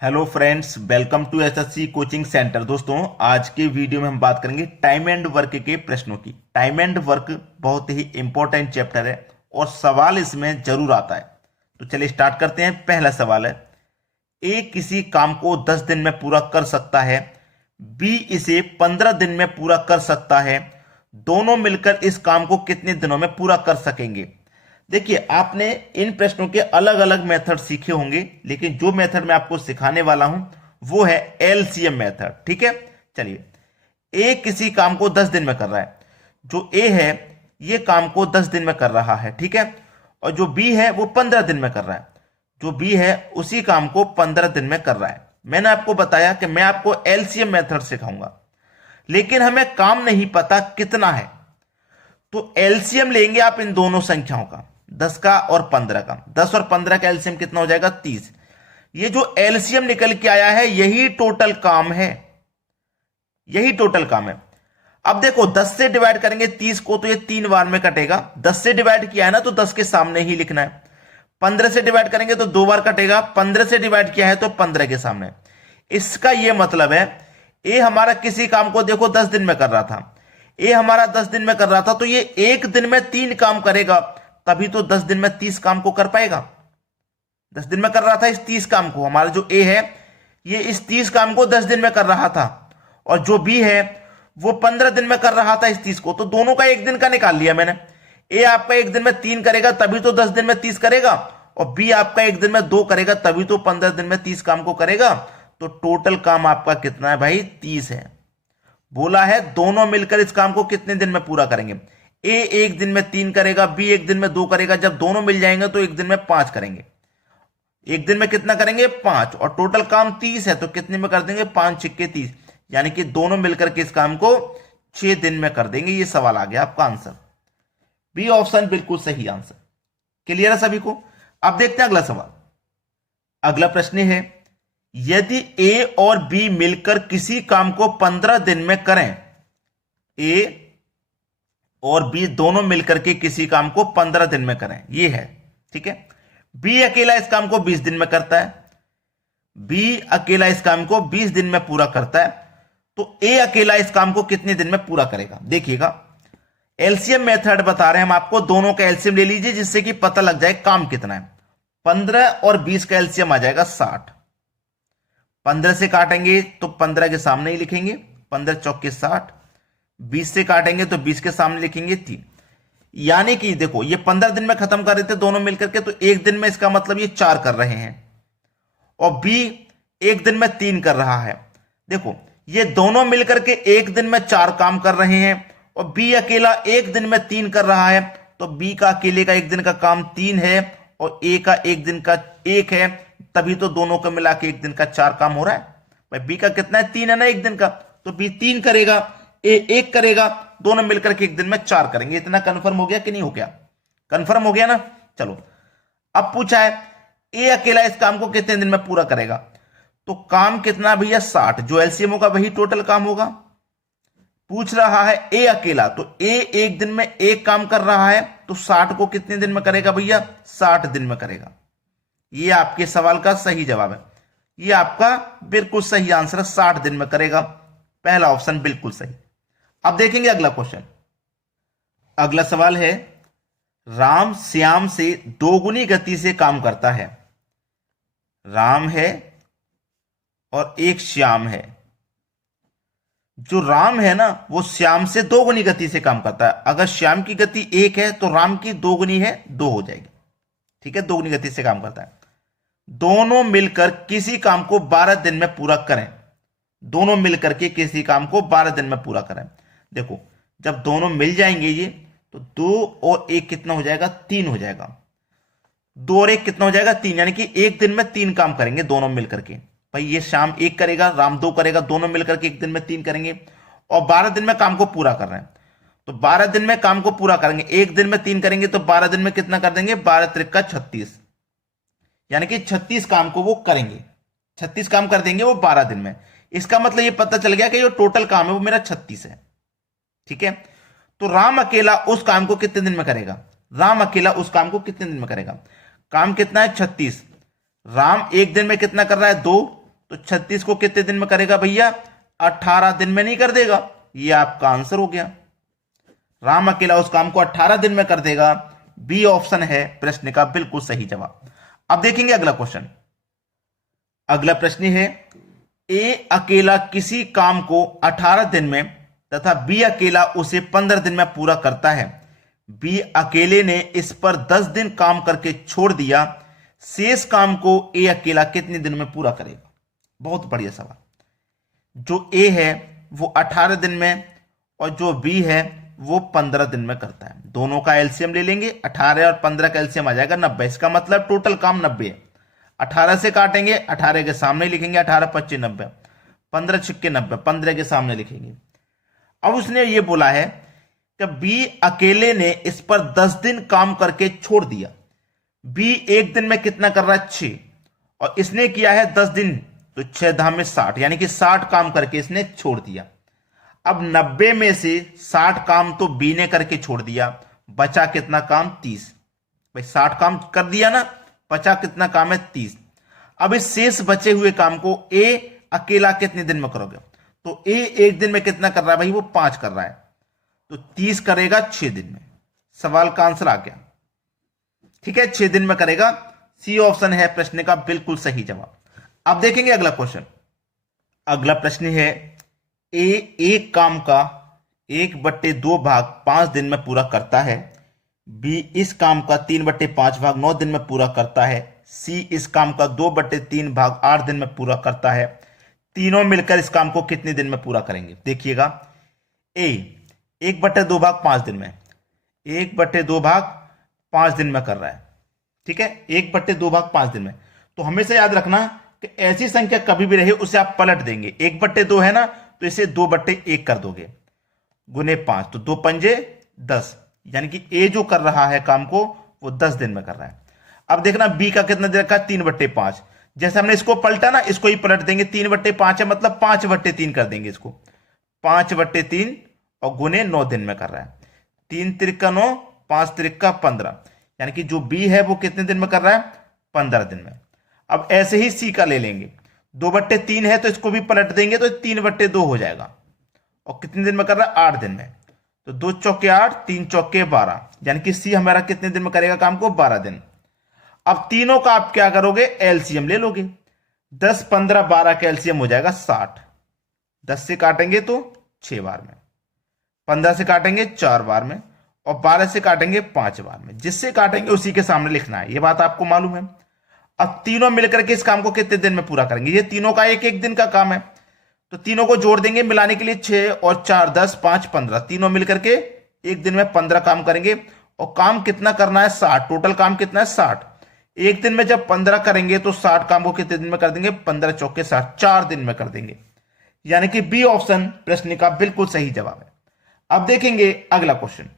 Hello friends, welcome to SSC coaching centre. दोस्तों, आज के वीडियो में हम बात करेंगे टाइम एंड वर्क के प्रश्नों की। टाइम एंड वर्क बहुत ही इंपॉर्टेंट चैप्टर है और सवाल इसमें जरूर आता है। तो चलिए स्टार्ट करते हैं। पहला सवाल है, ए किसी काम को 10 दिन में पूरा कर सकता है, बी इसे 15 दिन में पूरा कर सकता है। दोनों मिलकर इस काम को कितने दिनों में पूरा कर सकेंगे? देखिए, आपने इन प्रश्नों के अलग अलग मेथड सीखे होंगे, लेकिन जो मेथड मैं आपको सिखाने वाला हूं वो है एलसीएम मेथड। ठीक है, चलिए। ए किसी काम को 10 दिन में कर रहा है। जो ए है ये काम को 10 दिन में कर रहा है, ठीक है। और जो बी है वो 15 दिन में कर रहा है। जो बी है उसी काम को 15 दिन में कर रहा है। मैंने आपको बताया कि मैं आपको एलसीएम मेथड सिखाऊंगा, लेकिन हमें काम नहीं पता कितना है। तो एलसीएम लेंगे आप इन दोनों संख्याओं का, 10 का और 15 का। 10 और 15 का एलसीएम कितना हो जाएगा? 30। ये जो एलसीएम निकल के आया है यही टोटल काम है, यही टोटल काम है। अब देखो, 10 से डिवाइड करेंगे 30 को तो ये 3 बार में कटेगा। 10 से डिवाइड किया है ना तो 10 के सामने ही लिखना है। 15 से डिवाइड करेंगे तो 2 बार कटेगा। 15 से डिवाइड किया है तो 15 के सामने। इसका यह मतलब है ए हमारा किसी काम को देखो 10 दिन में कर रहा था। ए हमारा 10 दिन में कर रहा था, तो ये एक दिन में 3 काम करेगा, तभी तो 10 दिन में 30 काम को कर पाएगा। 10 दिन में कर रहा था इस 30 काम को। हमारा जो ए है ये इस 30 काम को 10 दिन में कर रहा था, और जो बी है वो 15 दिन में कर रहा था इस 30 को। तो दोनों का एक दिन का निकाल लिया मैंने। ए आपका एक दिन में 3 करेगा तभी तो 10 दिन में 30 करेगा, और बी आपका एक दिन में 2 करेगा तभी तो 15 दिन में 30 काम को करेगा। तो टोटल काम आपका कितना है भाई? 30 है। बोला है दोनों मिलकर इस काम को कितने दिन में पूरा करेंगे। ए एक दिन में 3 करेगा, बी एक दिन में 2 करेगा। जब दोनों मिल जाएंगे तो एक दिन में 5 करेंगे। एक दिन में कितना करेंगे? 5। और टोटल काम 30 है, तो कितने में कर देंगे? 5 छिक्के 30, यानी कि दोनों मिलकर के इस काम को 6 दिन में कर देंगे। ये सवाल आ गया आपका आंसर। बी ऑप्शन बिल्कुल सही आंसर। क्लियर है सभी को? अब देखते हैं अगला सवाल। अगला प्रश्न है, यदि ए और बी मिलकर किसी काम को 15 दिन में करें, ए और बी दोनों मिलकर के किसी काम को 15 दिन में करें, ये है, ठीक है। बी अकेला इस काम को 20 दिन में करता है। बी अकेला इस काम को 20 दिन में पूरा करता है, तो ए अकेला इस काम को कितने दिन में पूरा करेगा? देखिएगा, एलसीएम मेथड बता रहे हैं हम आपको। दोनों का एलसीएम ले लीजिए जिससे कि पता लग जाए काम कितना है। 15 और 20 का एलसीएम आ जाएगा 60। 15 से काटेंगे तो 15 के सामने ही लिखेंगे, 15 चौके 60। 20 से काटेंगे तो 20 के सामने लिखेंगे 3। यानी कि देखो, ये 15 दिन में खत्म कर रहे थे दोनों मिलकर के, तो एक दिन में इसका मतलब ये 4 कर रहे हैं, और बी एक दिन में 3 कर रहा है। देखो, ये दोनों मिलकर के एक दिन में 4 काम कर रहे हैं, और बी अकेला एक दिन में 3 कर रहा है। तो बी का अकेले का एक दिन का काम 3 है, और ए का एक दिन का 1 है, तभी तो दोनों को मिला के एक दिन का 4 काम हो रहा है। भाई बी का कितना है? 3 है ना एक दिन का, तो बी 3 करेगा, ए 1 करेगा, दोनों मिलकर के एक दिन में 4 करेंगे। इतना कंफर्म हो गया कि नहीं हो गया? कंफर्म हो गया ना। चलो, अब पूछा है ए अकेला इस काम को कितने दिन में पूरा करेगा, तो काम कितना भैया? 60। जो एलसीएम होगा वही टोटल काम होगा। पूछ रहा है ए अकेला, तो ए एक दिन में एक काम कर रहा है, तो 60 को कितने दिन में करेगा भैया? 60 दिन में करेगा। ये आपके सवाल का सही जवाब है। ये आपका बिल्कुल सही आंसर है, 60 दिन में करेगा। पहला ऑप्शन बिल्कुल सही। अब देखेंगे अगला क्वेश्चन। अगला सवाल है, राम श्याम से दोगुनी गति से काम करता है। राम है और एक श्याम है। जो राम है ना वो श्याम से दोगुनी गति से काम करता है। अगर श्याम की गति 1 है तो राम की दोगुनी है, 2 हो जाएगी, ठीक है। दोगुनी गति से काम करता है। दोनों मिलकर किसी काम को 12 दिन में पूरा करें। दोनों मिलकर के किसी काम को 12 दिन में पूरा करें। देखो, जब दोनों मिल जाएंगे ये, तो 2 और 1 कितना हो जाएगा? 3 हो जाएगा। 2 और 1 कितना हो जाएगा? 3, यानी कि एक दिन में 3 काम करेंगे दोनों मिलकर के। भाई ये शाम 1 करेगा, राम 2 करेगा, दोनों मिलकर के एक दिन में 3 करेंगे, और 12 दिन में काम को पूरा कर रहे हैं। तो 12 दिन में काम को पूरा करेंगे, एक दिन में 3 करेंगे, तो 12 दिन में कितना कर देंगे? 12 त्रिका 36, यानी कि 36 काम को वो करेंगे। 36 काम कर देंगे वो 12 दिन में। इसका मतलब ये पता चल गया कि जो टोटल काम है वो मेरा 36 है, ठीक है। तो राम अकेला उस काम को कितने दिन में करेगा? राम अकेला उस काम को कितने दिन में करेगा? काम कितना है? 36। राम एक दिन में कितना कर रहा है? 2, तो 36 को कितने दिन में करेगा भैया? 18 दिन में नहीं कर देगा। ये आपका आंसर हो गया। राम अकेला उस काम को 18 दिन में कर देगा। बी ऑप्शन है प्रश्न का बिल्कुल सही जवाब। अब देखेंगे अगला क्वेश्चन। अगला प्रश्न है, ए अकेला किसी काम को 18 दिन में तथा बी अकेला उसे 15 दिन में पूरा करता है। बी अकेले ने इस पर 10 दिन काम करके छोड़ दिया। शेष काम को ए अकेला कितने दिन में पूरा करेगा? बहुत बढ़िया सवाल। जो ए है वो 18 दिन में और जो बी है वो 15 दिन में करता है। दोनों का एलसीएम ले लेंगे, 18 और 15 का एलसीएम आ जाएगा 90। इसका मतलब टोटल काम 90 है। 18 से काटेंगे, 18 के सामने लिखेंगे, 18 25 90, 15 छिक्के 90, 15 के सामने लिखेंगे। अब उसने ये बोला है कि बी अकेले ने इस पर 10 दिन काम करके छोड़ दिया। बी एक दिन में कितना कर रहा है? 6, और इसने किया है 10 दिन, तो 6 धाम में 60, यानी कि 60 काम करके इसने छोड़ दिया। अब 90 में से 60 काम तो बी ने करके छोड़ दिया, बचा कितना काम? 30। भाई 60 काम कर दिया ना, बचा कितना काम है? 30। अब इस शेष बचे हुए काम को ए अकेला कितने दिन में करोगे? तो ए एक दिन में कितना कर रहा है भाई? वो 5 कर रहा है, तो 30 करेगा 6 दिन में। सवाल का आंसर आ गया। ठीक है, 6 दिन में करेगा। सी ऑप्शन है प्रश्न का बिल्कुल सही जवाब। अब देखेंगे अगला क्वेश्चन। अगला प्रश्न है, ए एक काम का 1/2 भाग 5 दिन में पूरा करता है। बी इस काम का 3/5 भाग 9 दिन में पूरा करता है। सी इस काम का 2/3 भाग 8 दिन में पूरा करता है। तीनों मिलकर इस काम को कितने दिन में पूरा करेंगे? देखिएगा, ए 1/2 भाग 5 दिन में, 1/2 भाग 5 दिन में कर रहा है। ठीक है, 1/2 भाग 5 दिन में। तो हमेशा याद रखना कि ऐसी संख्या कभी भी रहे उसे आप पलट देंगे। 1/2 है ना, तो इसे 2/1 कर दोगे, गुने 5, तो 2 पंजे 10, यानी कि ए जो कर रहा है काम को वो 10 दिन में कर रहा है। अब देखना बी का कितना दे रखा है? 3/5। जैसे हमने इसको पलटा ना, इसको ही पलट देंगे। 3/5 है मतलब 5/3 कर देंगे इसको, 5/3 और गुने 9 दिन में कर रहा है। 3 त्रिका 9, 5 त्रिका 15, यानी कि जो बी है वो कितने दिन में कर रहा है? 15 दिन में। अब ऐसे ही सी का ले लेंगे, 2/3 है तो इसको भी पलट देंगे तो 3/2 हो जाएगा, और कितने दिन में कर रहा है? 8 दिन में। तो 2 चौके 8, 3 चौके 12, यानी कि सी हमारा कितने दिन में करेगा काम को? 12 दिन। अब तीनों का आप क्या करोगे? एलसीएम ले लोगे। 10 15 12 का एलसीएम हो जाएगा 60। 10 से काटेंगे तो 6 बार में, 15 से काटेंगे 4 बार में, और 12 से काटेंगे 5 बार में। जिससे काटेंगे उसी के सामने लिखना है, ये बात आपको मालूम है। अब तीनों मिलकर के इस काम को कितने दिन में पूरा करेंगे? ये तीनों का एक एक दिन का काम है, तो तीनों को जोड़ देंगे मिलाने के लिए। 6 और 4 10, 5 15, तीनों मिलकर के एक दिन में 15 काम करेंगे। और काम कितना करना है? 60। टोटल काम कितना है? 60। एक दिन में जब 15 करेंगे तो 60 काम को कितने दिन में कर देंगे? 15 चौके 60, 4 दिन में कर देंगे। यानी कि बी ऑप्शन प्रश्न का बिल्कुल सही जवाब है। अब देखेंगे अगला क्वेश्चन।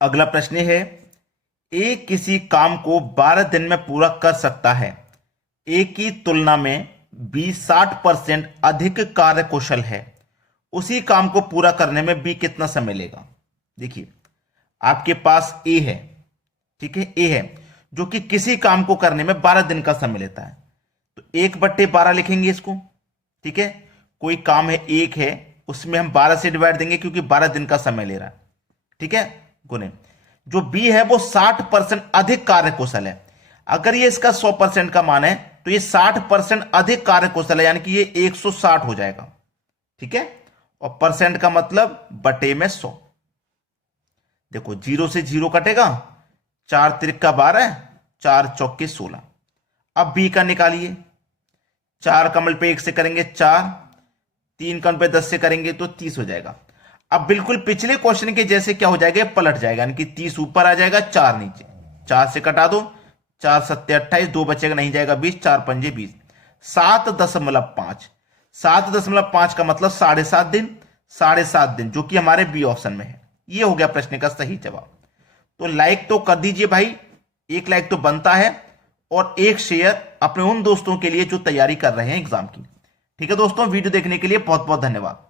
अगला प्रश्न है, ए किसी काम को 12 दिन में पूरा कर सकता है। ए की तुलना में बी 60% अधिक कार्यकुशल है। उसी काम को पूरा करने में बी कितना समय लेगा? देखिए, आपके पास ए है, ठीक है, ए है जो कि किसी काम को करने में 12 दिन का समय लेता है, तो 1/12 लिखेंगे इसको। ठीक है, कोई काम है 1 है, उसमें हम 12 से डिवाइड देंगे क्योंकि 12 दिन का समय ले रहा है। ठीक है, गुने जो बी है वो 60% अधिक कार्यकुशल है। अगर ये इसका 100% का मान है तो ये 60% अधिक कार्यकुशल है, यानी कि ये 160 हो जाएगा। ठीक है, और परसेंट का मतलब बटे में 100। देखो 0 से 0 कटेगा, 4 त्रिका 12, 4 चौके 16। अब बी का निकालिए, 4 कमल पे 1 से करेंगे 4, 3 कमल पे 10 से करेंगे तो 30 हो जाएगा। अब बिल्कुल पिछले क्वेश्चन के जैसे क्या हो जाएगा? पलट जाएगा, यानी कि 30 ऊपर आ जाएगा, 4 नीचे। 4 से कटा दो, 4 7 28, 2 बचेगा नहीं जाएगा 20, 4 पंजे 20, 7.5। 7.5 का मतलब 7.5 दिन, 7.5 दिन, जो कि हमारे बी ऑप्शन में है। ये हो गया प्रश्न का सही जवाब। तो लाइक तो कर दीजिए भाई, 1 लाइक तो बनता है, और 1 शेयर अपने उन दोस्तों के लिए जो तैयारी कर रहे हैं एग्जाम की। ठीक है दोस्तों, वीडियो देखने के लिए बहुत बहुत धन्यवाद।